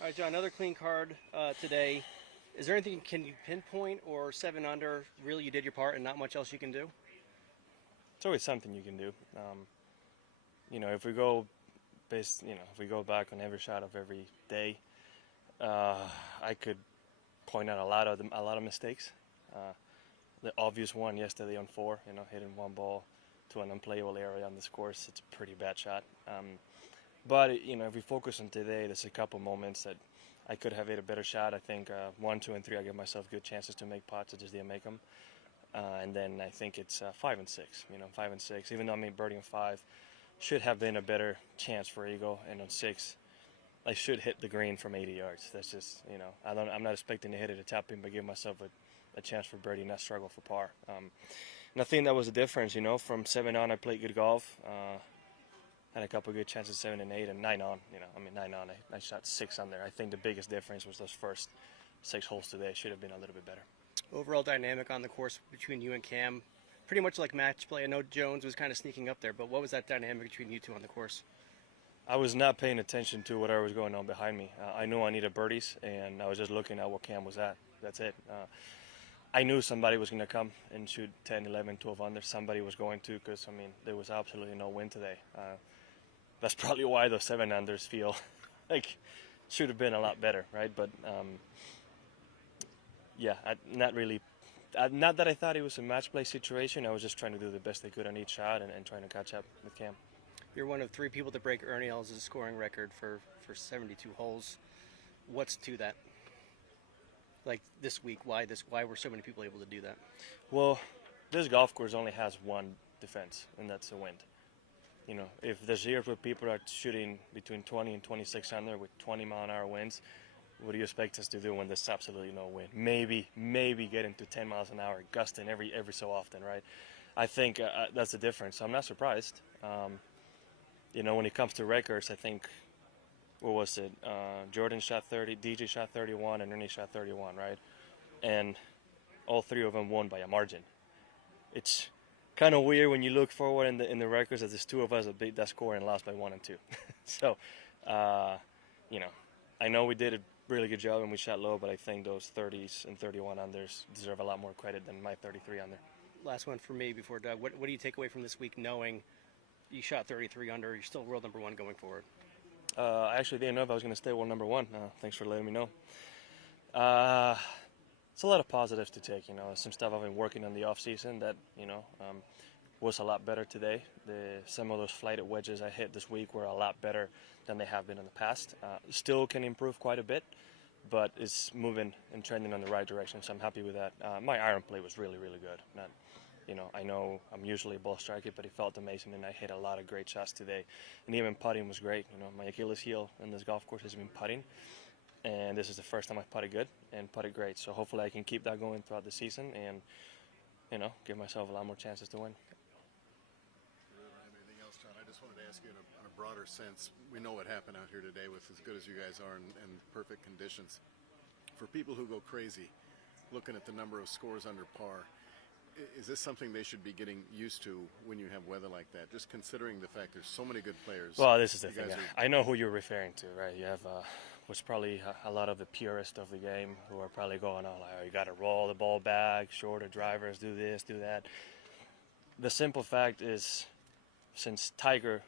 All right, John, another clean card today. Is there anything can you pinpoint or 7 under? Really, you did your part and not much else you can do? It's always something you can do. If we go if we go back on every shot of every day, I could point out a lot of mistakes. The obvious one yesterday on 4, hitting one ball to an unplayable area on this course. It's a pretty bad shot. But if we focus on today, there's a couple moments that I could have hit a better shot. I think 1, 2, and 3, I give myself good chances to make putts. I just didn't make them. And then I think it's 5 and 6. 5 and 6. Even though I made birdie on 5, should have been a better chance for eagle. And on 6, I should hit the green from 80 yards. That's just I'm not expecting to hit it a tap in, but give myself a chance for birdie, not struggle for par. And I think that was the difference. From 7 on, I played good golf. Had a couple of good chances, 7 and 8, and 9 on. 9 on, I shot 6 on there. I think the biggest difference was those first 6 holes today. Should have been a little bit better. Overall dynamic on the course between you and Cam, pretty much like match play. I know Jones was kind of sneaking up there, but what was that dynamic between you two on the course? I was not paying attention to whatever was going on behind me. I knew I needed birdies, and I was just looking at what Cam was at. That's it. I knew somebody was going to come and shoot 10, 11, 12 under. Somebody was going to, because, there was absolutely no wind today. That's probably why those 7 unders feel like should have been a lot better, right? But, not that I thought it was a match play situation. I was just trying to do the best I could on each shot and trying to catch up with Cam. You're one of 3 people to break Ernie Els' scoring record for 72 holes. What's to that? Like this week, why were so many people able to do that? Well, this golf course only has one defense, and that's the wind. If there's years where people are shooting between 20 and 26 under with 20-mile-an-hour winds, what do you expect us to do when there's absolutely no wind? Maybe get into 10 miles an hour, gusting every so often, right? I think that's the difference. So I'm not surprised. When it comes to records, I think, what was it? Jordan shot 30, DJ shot 31, and Ernie shot 31, right? And all 3 of them won by a margin. It's kind of weird when you look forward in the records that there's 2 of us that beat that score and lost by 1 and 2. So, I know we did a really good job and we shot low, but I think those 30s and 31 unders deserve a lot more credit than my 33 under. Last one for me before Doug. What do you take away from this week knowing you shot 33 under, you're still world number 1 going forward? I actually didn't know if I was going to stay world number 1. Thanks for letting me know. It's a lot of positives to take, some stuff I've been working on the off season that, was a lot better today. Some of those flighted wedges I hit this week were a lot better than they have been in the past. Still can improve quite a bit, but it's moving and trending in the right direction, so I'm happy with that. My iron play was really, really good. I know I'm usually a ball striker, but it felt amazing, and I hit a lot of great shots today. And even putting was great. My Achilles heel in this golf course has been putting, and this is the first time I've putted good and putted great. So hopefully I can keep that going throughout the season and, give myself a lot more chances to win. Anything else, John? I just wanted to ask you in a broader sense. We know what happened out here today with as good as you guys are in perfect conditions. For people who go crazy looking at the number of scores under par, is this something they should be getting used to when you have weather like that? Just considering the fact there's so many good players. Well, this is the thing. I know who you're referring to, right? You have what's probably a lot of the purists of the game who are probably going on like, oh, you got to roll the ball back, shorter drivers, do this, do that. The simple fact is, since Tiger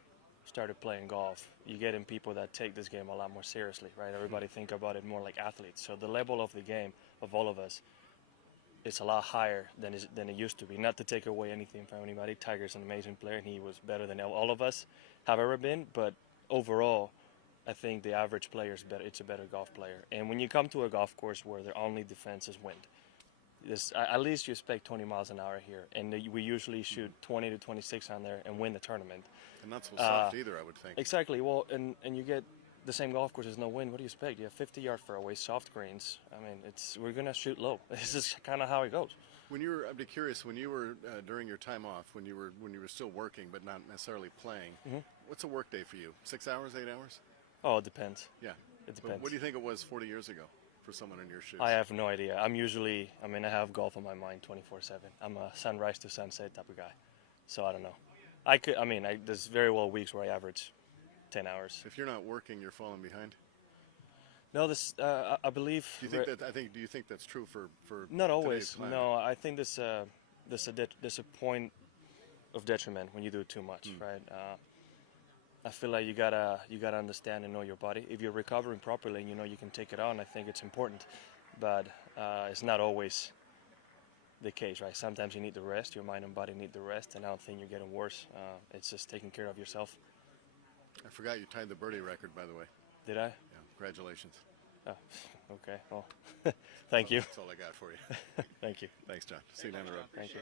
started playing golf, you're getting people that take this game a lot more seriously, right? Everybody think about it more like athletes. So the level of the game of all of us, it's a lot higher than it used to be. Not to take away anything from anybody. Tiger's an amazing player, and he was better than all of us have ever been. But overall, I think the average player is better. It's a better golf player. And when you come to a golf course where their only defense is wind, at least you expect 20 miles an hour here. And we usually shoot 20 to 26 on there and win the tournament. And not so soft either, I would think. Exactly. Well, and you get the same golf course, there's no wind. What do you expect? You have 50-yard fairways, soft greens. I mean, we're gonna shoot low. This is kind of how it goes. I'd be curious, when you were during your time off, when you were still working but not necessarily playing, what's a work day for you? 6 hours, 8 hours? Oh, it depends. Yeah, it depends. But what do you think it was 40 years ago for someone in your shoes? I have no idea. I have golf on my mind 24/7. I'm a sunrise to sunset type of guy, so I don't know. There's very well weeks where I average 10 hours. If you're not working, you're falling behind? No, this I believe. Do you think that? Do you think that's true for Not always. today's climate? No, I think there's a point of detriment when you do it too much, right? I feel like you gotta understand and know your body. If you're recovering properly and you know you can take it on, I think it's important. But it's not always the case, right? Sometimes you need the rest. Your mind and body need the rest, and I don't think you're getting worse. It's just taking care of yourself. I forgot you tied the birdie record, by the way. Did I? Yeah, congratulations. Oh, okay. Well, thank you. That's all I got for you. Thank you. Thanks, John. See you down the road. Thank you.